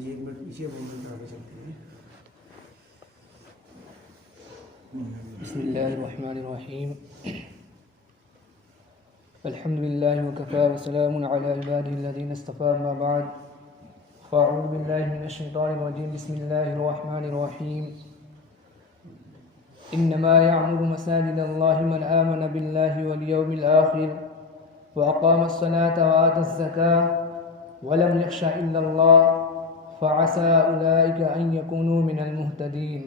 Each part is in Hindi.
जी 1 मिनट पीछे बोलने आगे चलते हैं। बिस्मिल्लाहिर्रहमानिर्रहीम अल्हम्दुलिल्लाहि वकफ़ा वस्सलामुन अला इबादिहिल्लज़ीना इस्तफ़ा अम्मा बाद फ़अऊज़ु बिल्लाहि मिनश शैतानिर रजीम बिस्मिल्लाहिर्रहमानिर्रहीम इन्नमा यअमुरु मसाजिदल्लाहि मन आमन बिल्लाहि वल यawmil आखिर व अक़ामस सलाता व आतज़ ज़कात व लम यख़्शा इल्लल्लाह फ़असा उलाइका अन यकूनू मिनल मुहतदीन।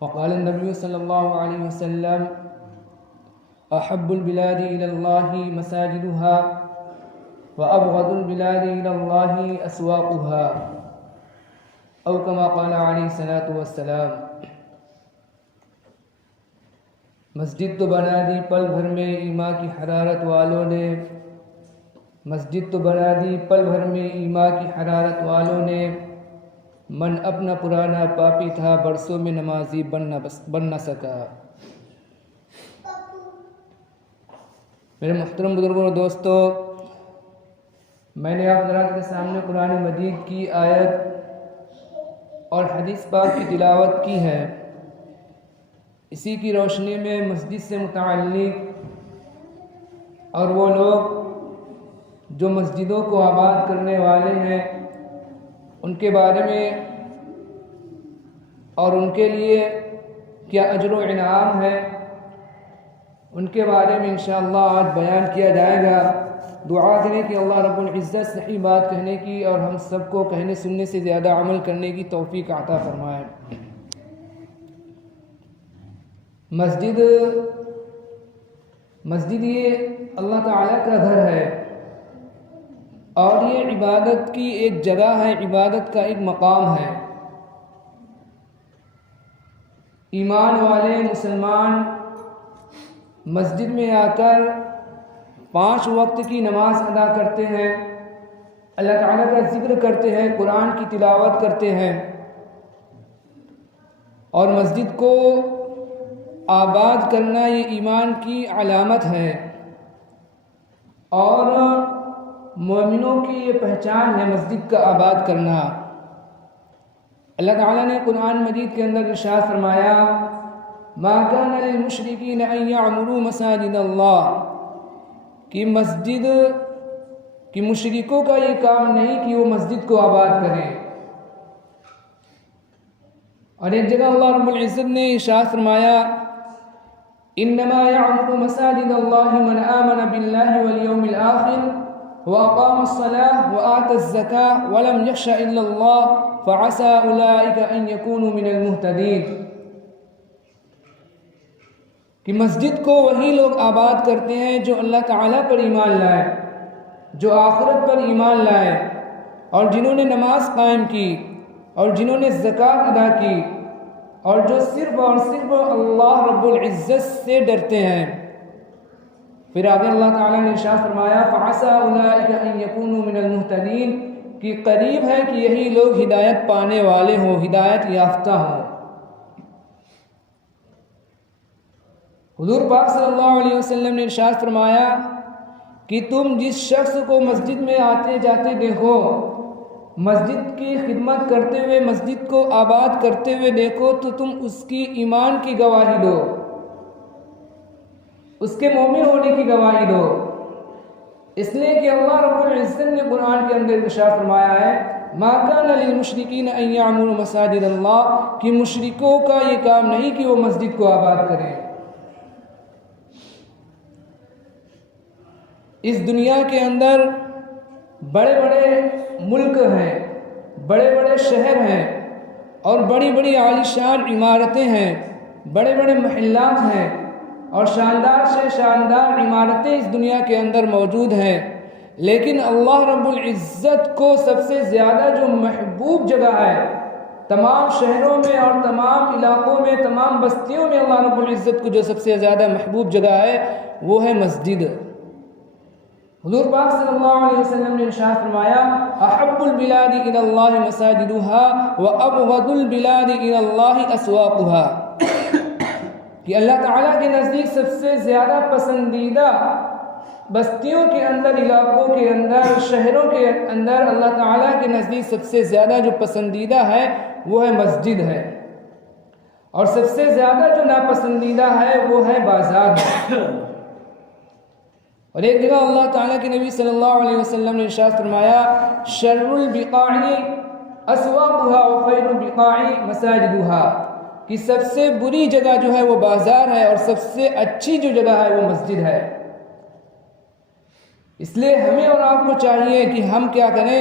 वक़ाल नबी सल्लल्लाहु अलैहि वसल्लम अहब्बुल बिलादि इलल्लाहि मसाजिदुहा व अबग़दुल बिलादि इलल्लाहि अस्वाक़ुहा औ कमा क़ाल अलैहि सलातु वस्सलाम। मस्जिद तो बना दी पल भर में ईमान की हरारत वालों ने, मस्जिद तो बना दी पल भर में ईमान की हरारत वालों ने, मन अपना पुराना पापी था बरसों में नमाजी बन न सका। मेरे मुहतरम बुजुर्गों और दोस्तों, मैंने आप हज़रात के सामने कुरान मजीद की आयत और हदीस पाक की तिलावत की है। इसी की रोशनी में मस्जिद से मुताल्लिक़ और वो लोग जो मस्जिदों को आबाद करने वाले हैं उनके बारे में और उनके लिए क्या अजर व इनाम है, उनके बारे में इंशाअल्लाह आज बयान किया जाएगा। दुआ करें कि अल्लाह रब्बुल इज़्ज़त सही बात कहने की और हम सबको कहने सुनने से ज़्यादा अमल करने की तौफ़ीक़ अता फ़रमाए। मस्जिद ये अल्लाह ताला का घर है और ये इबादत की एक जगह है, इबादत का एक मकाम है। ईमान वाले मुसलमान मस्जिद में आकर 5 वक्त की नमाज अदा करते हैं, अल्लाह ताला का जिक्र करते हैं, कुरान की तिलावत करते हैं और मस्जिद को आबाद करना ये ईमान की अलामत है और मोमिनों की ये पहचान है मस्जिद का आबाद करना। अल्लाह ताला ने कुरान मजीद के अंदर इरशाद फरमाया, मा काना लिल मुशरिकीन अन यअमुरू मसाजिदल्लाह, कि मस्जिद कि मुशरिकों का ये काम नहीं कि वो मस्जिद को आबाद करें। और एक जगह अल्लाह रब्बुल इज़्ज़त ने इरशाद फरमाया, इन्नमा यअमुरू मसाजिदल्लाहि मन आमन बिल्लाहि वल यawmil आखिर व अक़ामस सलाह व आतज़ ज़कात व लम यख़्शा इल्लल्लाह फ़असा उलाइका अन यकूनू मिनल मुहतदीन। कि मस्जिद को वही लोग आबाद करते हैं जो अल्लाह ताला पर ईमान लाए, जो आखिरत पर ईमान लाए और जिन्होंने नमाज कायम की और जिन्होंने ज़कात अदा की और जो सिर्फ़ और सिर्फ अल्लाह रब्बुल इज़्ज़त से डरते हैं। फिर आगे अल्लाह ताला ने इरशाद फरमाया, फ़असा उलाइका अन यकूनू मिनल मुहतदीन, कि करीब है कि यही लोग हिदायत पाने वाले हों, हिदायत याफ्ता हों। हुज़ूर पाक सल्लल्लाहु अलैहि वसल्लम ने इरशाद फरमाया कि तुम जिस शख्स को मस्जिद में आते जाते देखो, मस्जिद की खिदमत करते हुए, मस्जिद को आबाद करते हुए देखो, तो तुम उसकी ईमान की गवाही दो, उसके मोमिन होने की गवाही दो। इसलिए कि अल्लाह रब्बुल इज़्ज़त ने कुरान के अंदर इरशाद फरमाया है, मा काना लिल मुशरिकीन अन यअमुरू मसाजिदल्लाह, कि मुशरिकों का ये काम नहीं कि वो मस्जिद को आबाद करें। इस दुनिया के अंदर बड़े बड़े मुल्क हैं, बड़े बड़े शहर हैं और बड़ी बड़ी आलीशान इमारतें हैं, बड़े बड़े महल्लात हैं और शानदार से शानदार इमारतें इस दुनिया के अंदर मौजूद हैं। लेकिन अल्लाह रब्बुल इज़्ज़त को सबसे ज़्यादा जो महबूब जगह है तमाम शहरों में और तमाम इलाक़ों में, तमाम बस्तियों में, अल्लाह रब्बुल इज़्ज़त को जो सबसे ज़्यादा महबूब जगह है वो है मस्जिद। हुज़ूर पाक सल्लल्लाहु अलैहि वसल्लम ने इरशाद फरमाया, अहब्बुल बिलादि इलल्लाहि मसाजिदुहा व अबग़दुल बिलादि इलल्लाहि अस्वाक़ुहा, कि अल्लाह ताला के नज़दीक सबसे ज़्यादा पसंदीदा बस्तियों के अंदर, इलाकों के अंदर, शहरों के अंदर अल्लाह ताला के नज़दीक सबसे ज़्यादा जो पसंदीदा है वो है मस्जिद है, और सबसे ज़्यादा जो नापसंदीदा है वो है बाज़ार है। और एक जगह अल्लाह ताला के नबी सल्लल्लाहु अलैहि वसल्लम ने इरशाद फरमाया, शर्रुल बिक़ाई अस्वाक़ुहा व खैरुल बिक़ाई मसाजिदुहा, कि सबसे बुरी जगह जो है वो बाज़ार है और सबसे अच्छी जो जगह है वो मस्जिद है। इसलिए हमें और आपको चाहिए कि हम क्या करें,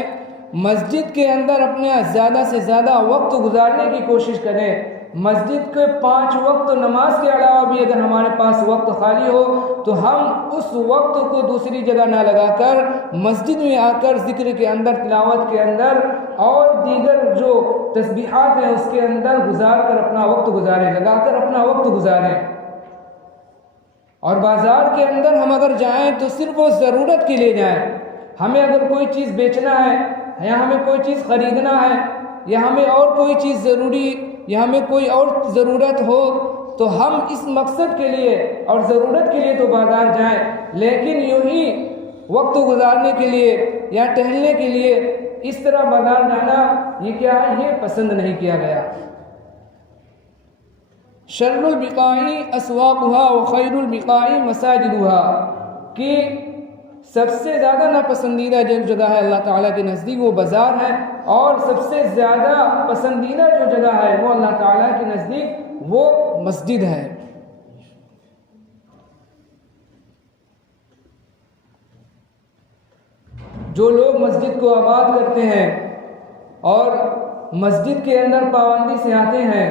मस्जिद के अंदर अपना ज़्यादा से ज़्यादा वक्त गुजारने की कोशिश करें। मस्जिद के 5 वक्त नमाज के अलावा भी अगर हमारे पास वक्त खाली हो तो हम उस वक्त को दूसरी जगह ना लगाकर मस्जिद में आकर ज़िक्र के अंदर, तिलावत के अंदर और दीगर जो तस्बीहात हैं उसके अंदर गुजार कर अपना वक्त गुजारें, लगाकर अपना वक्त गुजारें। और बाज़ार के अंदर हम अगर जाएं तो सिर्फ वो ज़रूरत के लिए जाएं। हमें अगर कोई चीज़ बेचना है या हमें कोई चीज़ ख़रीदना है या हमें और कोई चीज़ ज़रूरी या हमें कोई और ज़रूरत हो तो हम इस मकसद के लिए और ज़रूरत के लिए तो बाज़ार जाएं, लेकिन यूँ ही वक्त गुजारने के लिए या टहलने के लिए इस तरह बाज़ार जाना ये क्या है, ये पसंद नहीं किया गया। शर्रुल बिक़ाई अस्वाक़ुहा व खैरुल बिक़ाई मसाजिदुहा, कि सबसे ज़्यादा नापसंदीदा जो जगह है अल्लाह ताला के नज़दीक वो बाज़ार है, और सबसे ज़्यादा पसंदीदा जो जगह है वो अल्लाह ताला के नज़दीक वो मस्जिद है। जो लोग मस्जिद को आबाद करते हैं और मस्जिद के अंदर पाबंदी से आते हैं,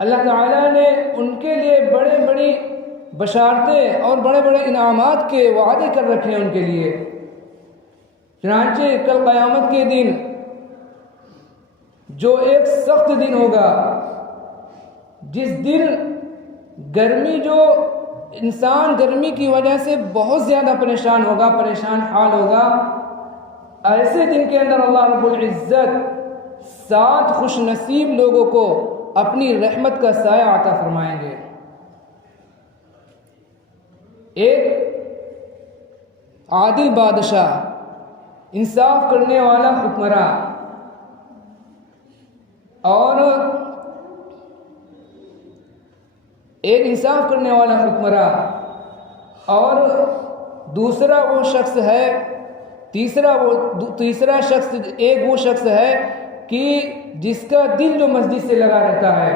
अल्लाह ताला ने उनके लिए बड़े बड़ी बशारतें और बड़े बड़े इनामात के वादे कर रखे हैं उनके लिए। चुनांचे कल क़यामत के दिन जो एक सख्त दिन होगा, जिस दिन गर्मी, जो इंसान गर्मी की वजह से बहुत ज़्यादा परेशान होगा, परेशान हाल होगा, ऐसे दिन के अंदर अल्लाह रब्बुल इज़्ज़त 7 खुशनसीब लोगों को अपनी रहमत का साया अता फरमाएंगे। एक आदिल बादशाह, इंसाफ करने वाला हुक्मरान, और एक इंसाफ करने वाला हुक्मरान, और दूसरा वो शख्स है, तीसरा शख्स एक वो शख्स है कि जिसका दिल जो मस्जिद से लगा रहता है,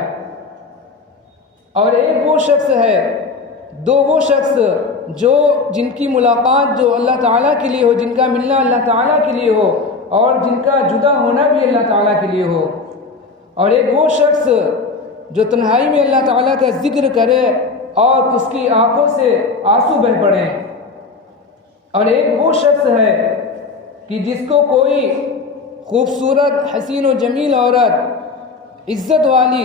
और एक वो शख्स है, 2 वो शख्स जो जिनकी मुलाकात जो अल्लाह ताला के लिए हो, जिनका मिलना अल्लाह ताला के लिए हो और जिनका जुदा होना भी अल्लाह ताला के लिए हो, और एक वो शख्स जो तन्हाई में अल्लाह ताला का जिक्र करे और उसकी आंखों से आंसू बह पड़े, और एक वो शख्स है कि जिसको कोई खूबसूरत हसीन व जमील औरत, इज़्ज़त वाली,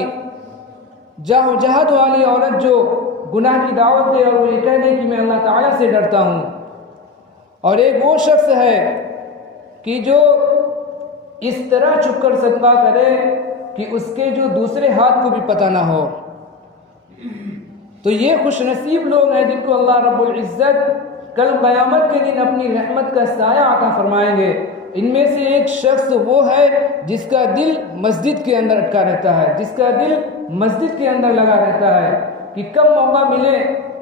जाहद वाली औरत जो गुनाह की दावत दे और वो ये कह दे कि मैं अल्लाह ताला से डरता हूँ, और एक वो शख्स है कि जो इस तरह छुप कर सदका करे कि उसके जो दूसरे हाथ को भी पता ना हो। तो ये खुशनसीब लोग हैं जिनको अल्लाह रब्बुल इज़्ज़त कल क़यामत के दिन अपनी रहमत का साया अता फरमाएंगे। इनमें से एक शख्स वो है जिसका दिल मस्जिद के अंदर अटका रहता है, जिसका दिल मस्जिद के अंदर लगा रहता है कि कब मौका मिले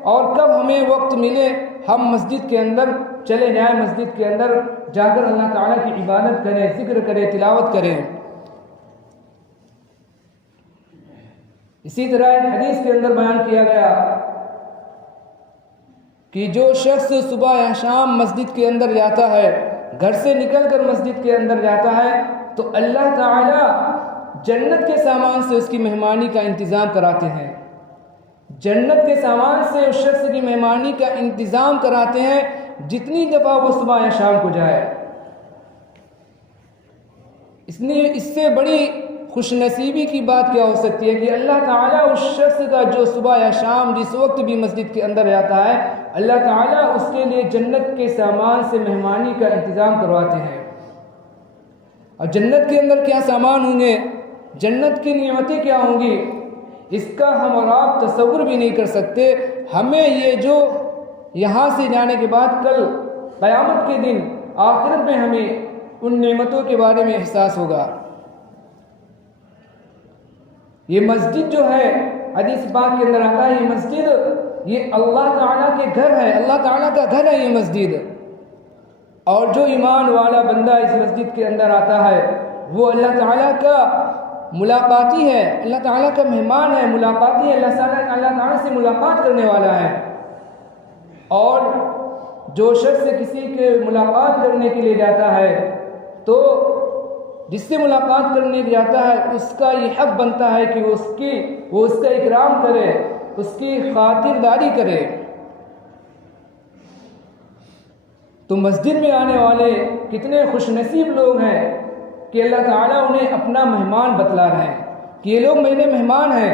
और कब हमें वक्त मिले हम मस्जिद के अंदर चले जाएं, मस्जिद के अंदर जाकर अल्लाह ताला की इबादत करें, जिक्र करें, तिलावत करें। इसी तरह एक हदीस के अंदर बयान किया गया कि जो शख्स सुबह या शाम मस्जिद के अंदर जाता है, घर से निकलकर मस्जिद के अंदर जाता है, तो अल्लाह ताला जन्नत के सामान से उसकी मेहमानी का इंतज़ाम कराते हैं। जन्नत के सामान से उस शख्स की मेहमानी का इंतज़ाम कराते हैं जितनी दफ़ा वो सुबह या शाम को जाए। इसलिए इससे बड़ी खुशनसीबी की बात क्या हो सकती है कि अल्लाह ताला उस शख्स का जो सुबह या शाम जिस वक्त भी मस्जिद के अंदर जाता है, अल्लाह ताला उसके लिए जन्नत के सामान से मेहमानी का इंतज़ाम करवाते हैं। और जन्नत के अंदर क्या सामान होंगे, जन्नत की नियमतें क्या होंगी, इसका हम और आप तसव्वुर भी नहीं कर सकते। हमें ये जो यहाँ से जाने के बाद कल क़यामत के दिन आखिरत में हमें उन नेमतों के बारे में एहसास होगा। ये मस्जिद जो है, हदीस पाक के अंदर आता है, ये मस्जिद ये अल्लाह ताला के घर है, अल्लाह ताला का घर है ये मस्जिद। और जो ईमान वाला बंदा इस मस्जिद के अंदर आता है वो अल्लाह ताला का मुलाकाती है, अल्लाह ताला का मेहमान है, मुलाकाती है, अल्लाह ताला से मुलाकात करने वाला है। और जो शख्स किसी के मुलाकात करने के लिए जाता है तो जिससे मुलाकात करने जाता है उसका ये हक बनता है कि वो उसका इकराम करे, उसकी खातिरदारी करे। तो मस्जिद में आने वाले कितने खुशनसीब लोग हैं कि अल्लाह ताला उन्हें अपना मेहमान बतला रहे हैं कि ये लोग मेरे मेहमान हैं।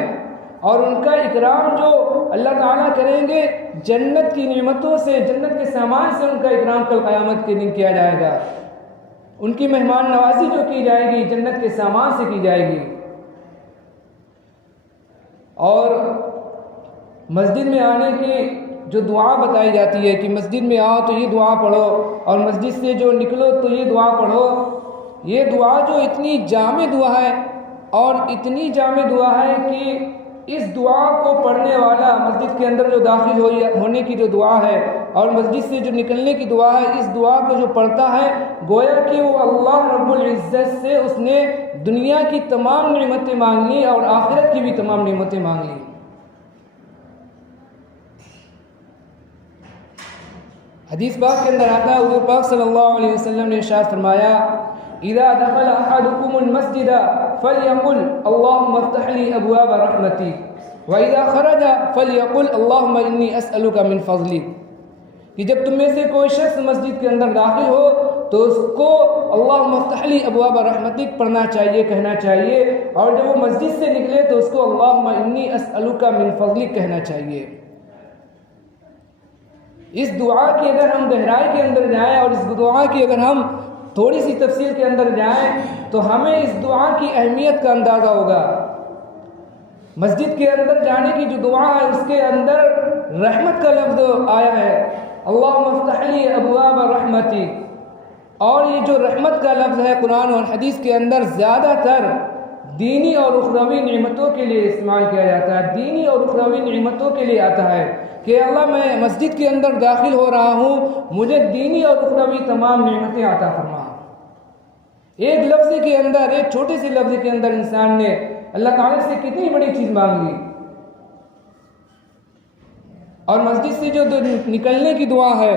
और उनका इकराम जो अल्लाह ताला करेंगे, जन्नत की नेमतों से, जन्नत के सामान से उनका इकराम कल क़यामत के दिन किया जाएगा। उनकी मेहमान नवाजी जो की जाएगी जन्नत के सामान से की जाएगी। और मस्जिद में आने की जो दुआ बताई जाती है कि मस्जिद में आओ तो ये दुआ पढ़ो और मस्जिद से जो निकलो तो ये दुआ पढ़ो, ये दुआ जो इतनी जामे दुआ है और इतनी जामे दुआ है कि इस दुआ को पढ़ने वाला मस्जिद के अंदर जो दाखिल होने की जो दुआ है और मस्जिद से जो निकलने की दुआ है, इस दुआ को जो पढ़ता है गोया कि वो अल्लाह रब्बुल इज़्ज़त से उसने दुनिया की तमाम नेमतें मांग ली और आखिरत की भी तमाम नेमतें मांग ली। हदीस पाक के अंदर आता है, हुज़ूर पाक सल्लल्लाहु अलैहि वसल्लम ने इरशाद फरमाया, इज़ा दखल अहदुकुमुल मस्जिद फलयकुल अल्लाहुम्मा इफ्तह ली अबवाब रहमती व इज़ा खरजा फलयकुल अल्लाहुम्मा इन्नी अस्अलुका मिन फज़लिक। कि जब तुम में से कोई शख्स मस्जिद के अंदर दाखिल हो तो उसको अल्लाहुम्मा इफ्तह ली अबवाब रहमतिक पढ़ना चाहिए, कहना चाहिए। और जब वो मस्जिद से निकले तो उसको अल्लाहुम्मा इन्नी अस्अलुका मिन फज़लिक कहना चाहिए। इस दुआ की अगर हम गहराई के अंदर जाएं और इस दुआ की अगर हम थोड़ी सी तफसील के अंदर जाएं तो हमें इस दुआ की अहमियत का अंदाज़ा होगा। मस्जिद के अंदर जाने की जो दुआ है उसके अंदर रहमत का लफ्ज़ आया है, अल्लाहुम्मा इफ्तह ली अबवाब रहमती। और ये जो रहमत का लफ्ज़ है कुरान और हदीस के अंदर ज़्यादातर दीनी और उखरवी नेमतों के लिए इस्तेमाल किया जाता है, दीनी और उखरवी नेमतों के लिए आता है कि अल्लाह मैं मस्जिद के अंदर दाखिल हो रहा हूँ, मुझे दीनी और उखरवी तमाम नेमतें अता फरमा। एक लफ्ज़ के अंदर, एक छोटे से लफ्ज़ के अंदर इंसान ने अल्लाह ताला से कितनी बड़ी चीज़ मांग ली। और मस्जिद से जो निकलने की दुआ है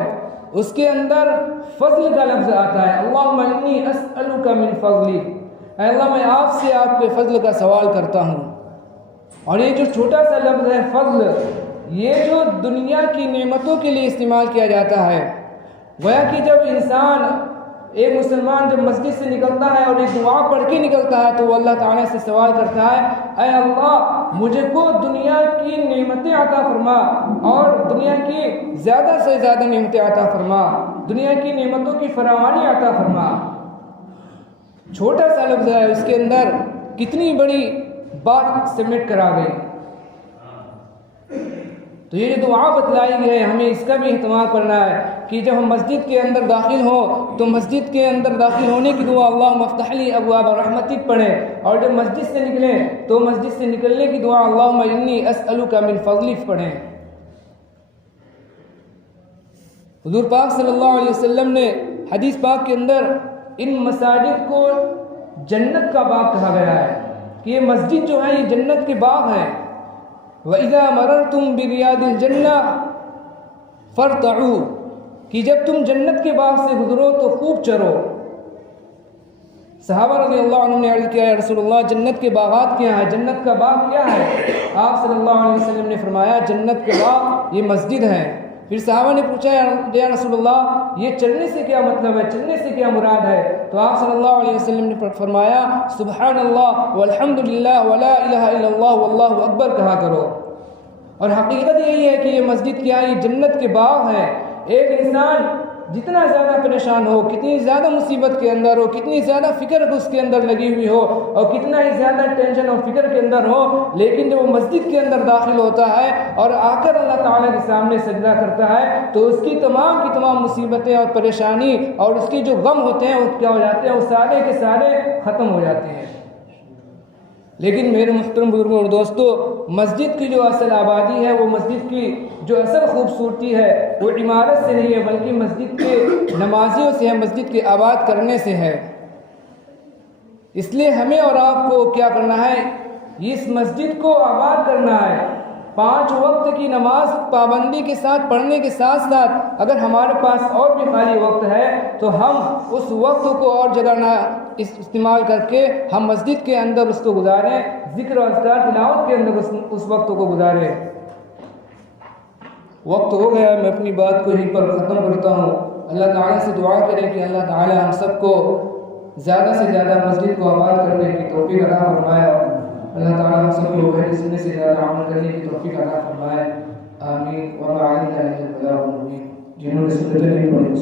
उसके अंदर फजल का लफ्ज़ आता है, अल्लाहुम्मा इन्नी अस्अलुका मिन फज़लिक, अल्लाह मैं आपसे आपके फजल का सवाल करता हूँ। और ये जो छोटा सा लफ्ज़ है फजल, ये जो दुनिया की नेमतों के लिए इस्तेमाल किया जाता है। गोया कि जब इंसान, एक मुसलमान जब मस्जिद से निकलता है और एक दुआ पढ़ के निकलता है तो वो अल्लाह ताला से सवाल करता है, ऐ अल्लाह मुझे को दुनिया की नेमतें अता फरमा और दुनिया की ज़्यादा से ज़्यादा नेमतें अता फरमा, दुनिया की नेमतों की फरावानी अता फरमा। छोटा सा लफ्ज़ है, उसके अंदर कितनी बड़ी बात समेट कर आ गई। तो ये जो दुआ बतलाई गई है हमें इसका भी इहतमाम करना है कि जब हम मस्जिद के अंदर दाखिल हो तो मस्जिद के अंदर दाखिल होने की दुआ अल्लाहुम्मा इफ्तह ली अबवाब रहमतिक पढ़ें। और जब मस्जिद से निकलें तो मस्जिद से निकलने की दुआ अल्लाहुम्मा इन्नी अस्अलुका मिन फज़लिक पढ़ें। हुज़ूर पाक सल्लल्लाहु अलैहि वसल्लम ने हदीस पाक के अंदर इन मसाजिद को जन्नत का बाग कहा गया है कि ये मस्जिद जो है ये जन्नत के बाग हैं। वइज़ा मररतुम बिरियादिल जन्ना फरतऊ, कि जब तुम जन्नत के बाग से गुजरो तो खूब चरो। सहाबा रज़ियल्लाहु अन्हुम ने अर्ज़ किया, या रसूलल्लाह जन्नत के बागात क्या है, जन्नत का बाग क्या है? आप सल्लल्लाहु अलैहि वसल्लम ने फरमाया जन्नत के बाग ये मस्जिद है। फिर सहाबा ने पूछा, या रसूलल्लाह ये चलने से क्या मतलब है, चलने से क्या मुराद है? तो आप सल्लल्लाहु अलैहि वसल्लम ने फरमाया सुबहानल्लाह वल्हम्दुलिल्लाह वला इलाहा इल्लल्लाह वल्लाहु अकबर कहा करो। और हकीकत यही है कि ये मस्जिद क्या है, ये जन्नत के बाग है। एक इंसान जितना ज़्यादा परेशान हो, कितनी ज़्यादा मुसीबत के अंदर हो, कितनी ज़्यादा फ़िक्र उसके अंदर लगी हुई हो और कितना ही ज़्यादा टेंशन और फिक्र के अंदर हो, लेकिन जब वो मस्जिद के अंदर दाखिल होता है और आकर अल्लाह ताला के सामने सजदा करता है तो उसकी तमाम की तमाम मुसीबतें और परेशानी और उसके जो गम होते हैं वो क्या हो जाते हैं, वो सारे के सारे ख़त्म हो जाते हैं। लेकिन मेरे मुहतरम बुजुर्गों और दोस्तों, मस्जिद की जो असल आबादी है, वो मस्जिद की जो असल खूबसूरती है वो इमारत से नहीं है, बल्कि मस्जिद के नमाजियों से है, मस्जिद के आबाद करने से है। इसलिए हमें और आपको क्या करना है, इस मस्जिद को आबाद करना है। 5 वक्त की नमाज पाबंदी के साथ पढ़ने के साथ साथ अगर हमारे पास और भी खाली वक्त है तो हम उस वक्त को और जगह ना इस्तेमाल करके हम मस्जिद के अंदर उसको गुजारें, ज़िक्र और अज़कार तिलावत के अंदर उस वक्त को गुजारें। वक्त हो गया, मैं अपनी बात को यहीं पर ख़त्म करता हूँ। अल्लाह ताला से दुआ करें कि अल्लाह ताला हम सबको ज़्यादा से ज़्यादा मस्जिद को आबाद करने की तौफीक अता फरमाए और अल्लाह ताला हम सब लोग सुनने से ज़्यादा अमल करने की तौफीक अता फरमाए। आमीन। व मा अलैना इल्लल बलागुल मुबीन। जिन्होंने सुन्नत नहीं पढ़ी